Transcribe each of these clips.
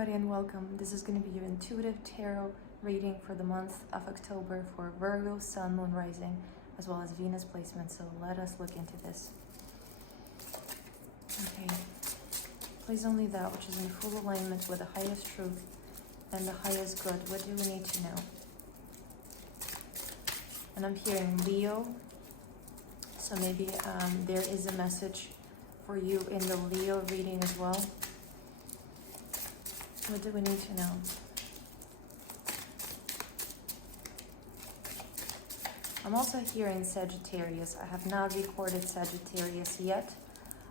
everybody and welcome. This is going to be your intuitive tarot reading for the month of October for Virgo Sun, Moon, Rising, as well as Venus placement. So let us look into this. Okay. Please only that which is in full alignment with the highest truth and the highest good. What do we need to know? And I'm hearing Leo. So maybe there is a message for you in the Leo reading as well. What do we need to know? I'm also hearing Sagittarius. I have not recorded Sagittarius yet,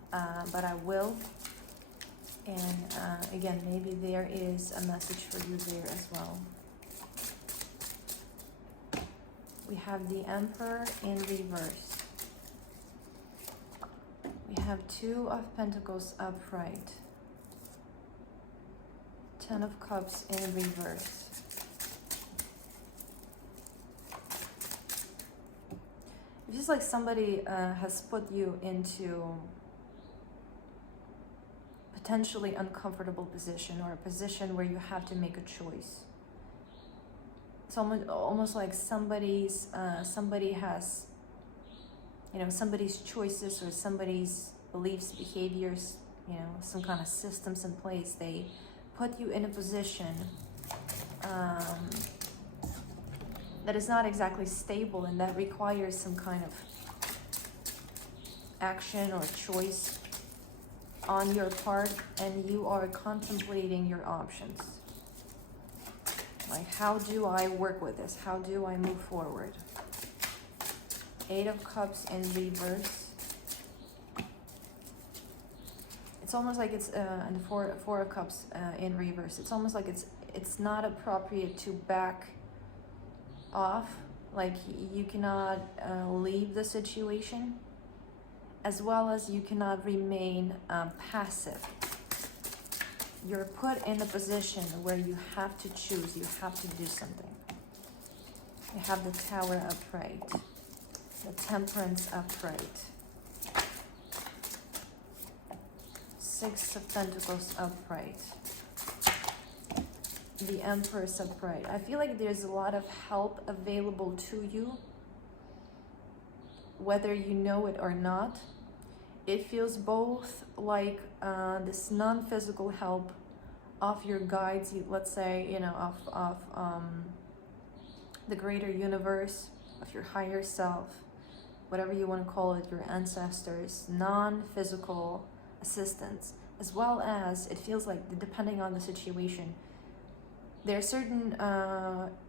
but I will. And again, maybe there is a message for you there as well. We have the Emperor in reverse. We have Two of Pentacles upright. Ten of Cups in reverse. It's just like somebody has put you into potentially uncomfortable position, or a position where you have to make a choice. It's almost like somebody has, somebody's choices or somebody's beliefs, behaviors, some kind of systems in place. They put you in a position that is not exactly stable, and that requires some kind of action or choice on your part, and you are contemplating your options. Like, how do I work with this? How do I move forward? Eight of Cups in reverse. It's almost like it's and four of Cups in reverse. It's almost like it's not appropriate to back off. Like, you cannot leave the situation, as well as you cannot remain passive. You're put in a position where you have to choose. You have to do something. You have the Tower upright, the Temperance upright. Six of Pentacles upright. The Empress upright. I feel like there's a lot of help available to you, whether you know it or not. It feels both like this non-physical help of your guides, let's say, of the greater universe, of your higher self, whatever you want to call it, your ancestors, non-physical assistance, as well as it feels like, depending on the situation, there are certain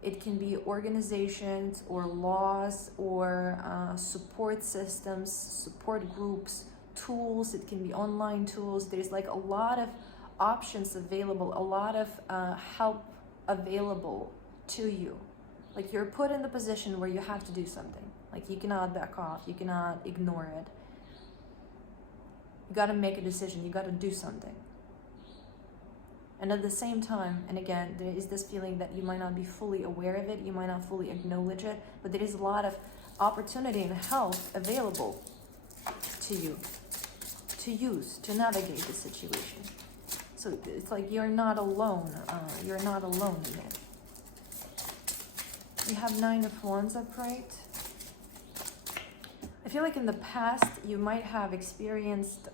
it can be organizations or laws or support systems, support groups, tools. It can be online tools. There's like a lot of options available, a lot of help available to you. Like, you're put in the position where you have to do something. Like, you cannot back off, you cannot ignore it. You got to make a decision. You got to do something. And at the same time, and again, there is this feeling that you might not be fully aware of it. You might not fully acknowledge it. But there is a lot of opportunity and help available to you to use, to navigate the situation. So it's like you're not alone. You're not alone in it. We have Nine of Wands upright. I feel like in the past, you might have experienced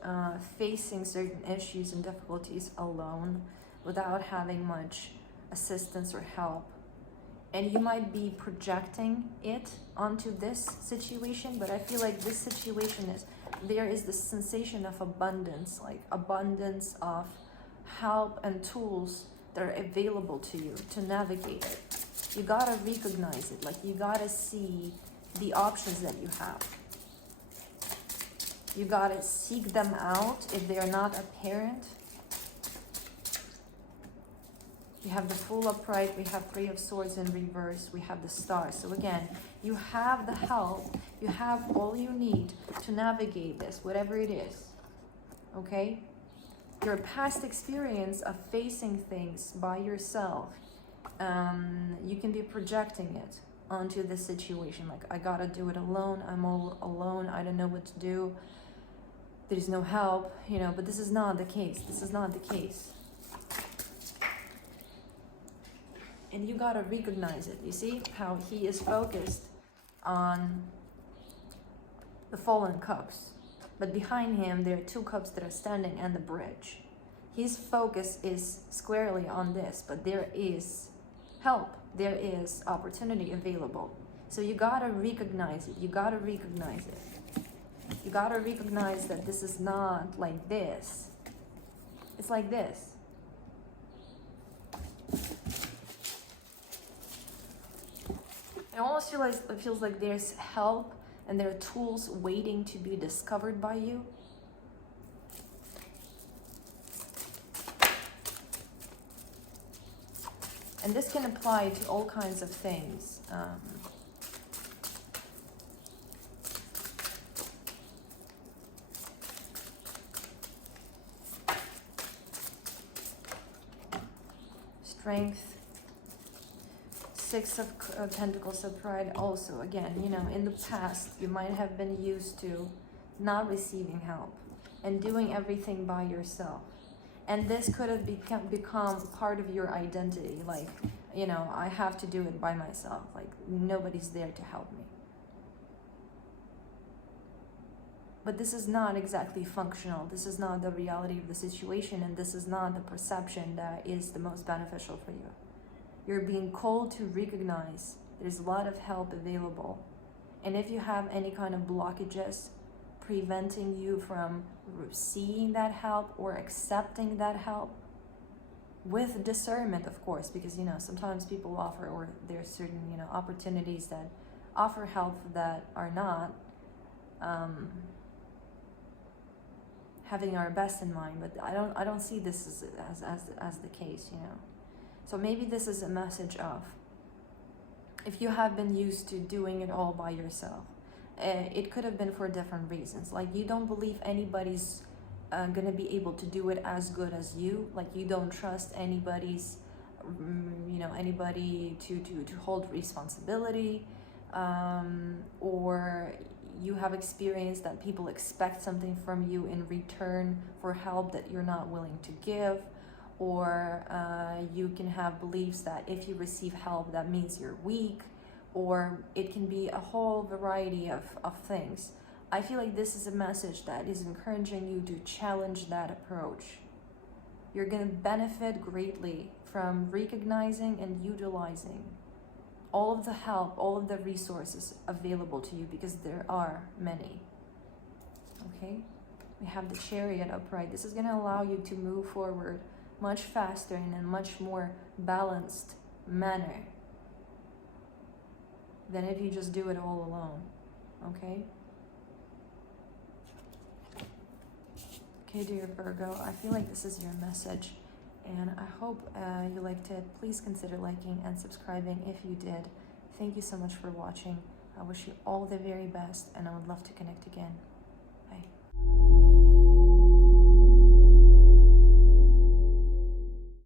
facing certain issues and difficulties alone without having much assistance or help. And you might be projecting it onto this situation, but I feel like this situation there is this sensation of abundance, like abundance of help and tools that are available to you to navigate it. You gotta recognize it, like you gotta see the options that you have. You gotta seek them out if they are not apparent. We have the Fool upright, we have Three of Swords in reverse, we have the Star. So again, you have the help, you have all you need to navigate this, whatever it is, okay? Your past experience of facing things by yourself, you can be projecting it onto the situation. Like, I gotta do it alone, I'm all alone, I don't know what to do. There's no help, but this is not the case. This is not the case. And you gotta recognize it. You see how he is focused on the fallen cups, but behind him there are two cups that are standing and the bridge. His focus is squarely on this, but there is help, there is opportunity available. So you gotta recognize it. You gotta recognize it. You gotta recognize that this is not like this. It's like this. It almost feels like there's help and there are tools waiting to be discovered by you. And this can apply to all kinds of things. Strength. Six of Pentacles of Pride also. Again, you know, in the past, you might have been used to not receiving help and doing everything by yourself. And this could have become part of your identity. Like, you know, I have to do it by myself. Like, nobody's there to help me. But this is not exactly functional. This is not the reality of the situation, and this is not the perception that is the most beneficial for you. You're being called to recognize there's a lot of help available. And if you have any kind of blockages preventing you from seeing that help or accepting that help, with discernment, of course, because, you know, sometimes people offer, or there's certain, you know, opportunities that offer help that are not having our best in mind. But I don't see this as the case, you know. So maybe this is a message of, if you have been used to doing it all by yourself, it could have been for different reasons. Like, you don't believe anybody's gonna be able to do it as good as you. Like, you don't trust anybody's, you know, anybody to hold responsibility, or you have experienced that people expect something from you in return for help that you're not willing to give. Or you can have beliefs that if you receive help, that means you're weak, or it can be a whole variety of things. I feel like this is a message that is encouraging you to challenge that approach. You're going to benefit greatly from recognizing and utilizing all of the help, all of the resources available to you, because there are many. Okay? We have the Chariot upright. This is going to allow you to move forward much faster in a much more balanced manner than if you just do it all alone. Okay? Okay, dear Virgo, I feel like this is your message, and I hope you liked it. Please consider liking and subscribing if you did. Thank you so much for watching. I wish you all the very best, and I would love to connect again.